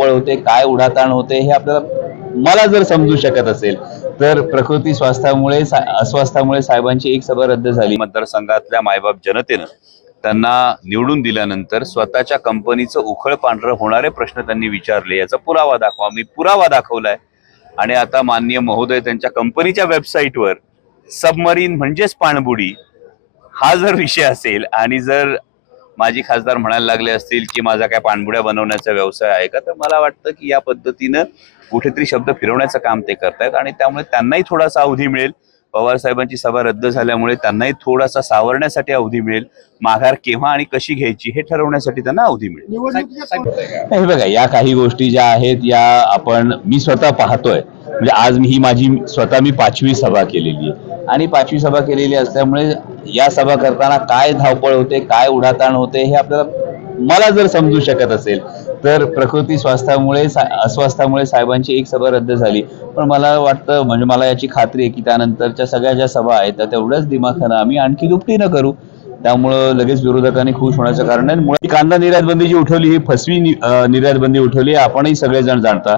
धावपळ होते काय उडाताण होते हे आपल्याला मला जर समजू शकत असेल तर प्रकृती स्वास्थ्यामुळे सा- अस्वास्थ्यामुळे साहेबांची एक सभा रद्द झाली. मतदारसंघातल्या मायबाप जनतेनं त्यांना निवडून दिल्यानंतर स्वतःच्या कंपनीचं उखळ पांढरं होणारे प्रश्न त्यांनी विचारले. याचा पुरावा दाखवा. मी पुरावा दाखवलाय. आणि आता माननीय महोदय त्यांच्या कंपनीच्या वेबसाईटवर सबमरीन म्हणजेच पाणबुडी हा जर विषय असेल आणि जर माजी खासदार म्हणायला लागले असतील की माझा काय पाणबुड्या बनवण्याचा व्यवसाय आहे का? तर मला वाटतं की या पद्धतीनं कुठेतरी शब्द फिरवण्याचं काम ते करतायत आणि त्यामुळे त्यांनाही थोडासा अवधी मिळेल. पवार साहेबांची सभा रद्द झाल्यामुळे त्यांनाही थोडासा सावरण्यासाठी अवधी मिळेल. माघार केव्हा आणि कशी घ्यायची हे ठरवण्यासाठी त्यांना अवधी मिळेल. हे बघा या काही गोष्टी ज्या आहेत या आपण मी स्वतः पाहतोय. म्हणजे आज मी ही माझी स्वतः मी पाचवी सभा केलेली आहे. आणि पाचवी सभा केलेली असल्यामुळे या सभा करताना काय धावपळ होते काय उडाताण होते हे आपल्याला मला जर समजू शकत असेल तर प्रकृती स्वास्थ्यामुळे अस्वास्थ्यामुळे साहेबांची एक सभा रद्द झाली. पण मला वाटतं म्हणजे मला याची खात्री आहे की त्यानंतरच्या सगळ्या ज्या सभा आहेत त्या तेवढ्याच दिमाखानं आम्ही आणखी दुपटीनं करू. त्यामुळं लगेच विरोधकांनी खुश होण्याचं कारण आहे. मुळे कांदा निर्यात बंदी जी उठवली ही फसवी निर्यात बंदी उठवली आपणही सगळेजण जाणता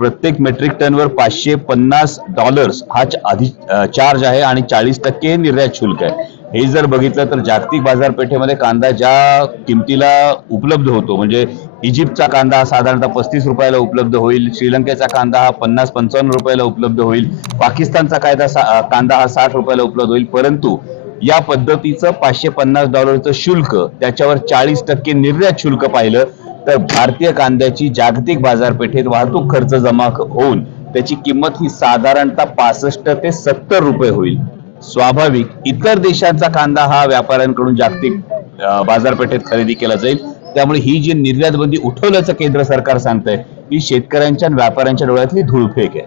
प्रत्येक मेट्रिक टनवर पाचशे पन्नास डॉलर्स हा आधी चार्ज आहे आणि चाळीस टक्के निर्यात शुल्क आहे. हे जर बघितलं तर जागतिक बाजारपेठेमध्ये कांदा ज्या किमतीला उपलब्ध होतो म्हणजे इजिप्तचा कांदा हा साधारणतः पस्तीस रुपयाला उपलब्ध होईल श्रीलंकेचा कांदा हा पन्नास पंचावन्न रुपयाला उपलब्ध होईल पाकिस्तानचा कायदा सा- कांदा हा साठ रुपयाला उपलब्ध होईल परंतु या पद्धतीचं पाचशे पन्नास डॉलरचं शुल्क त्याच्यावर चाळीस टक्के निर्यात शुल्क पाहिलं तर भारतीय कांद्याची जागतिक बाजारपेठेत वाहतूक खर्च जमा होऊन त्याची किंमत ही साधारणतः पासष्ट ते सत्तर रुपये होईल. स्वाभाविक इतर देशांचा कांदा हा व्यापाऱ्यांकडून जागतिक बाजारपेठेत खरेदी केला जाईल. त्यामुळे ही जी निर्यात बंदी उठवल्याचं केंद्र सरकार सांगतंय ही शेतकऱ्यांच्या व्यापाऱ्यांच्या डोळ्यातली धूळफेक आहे.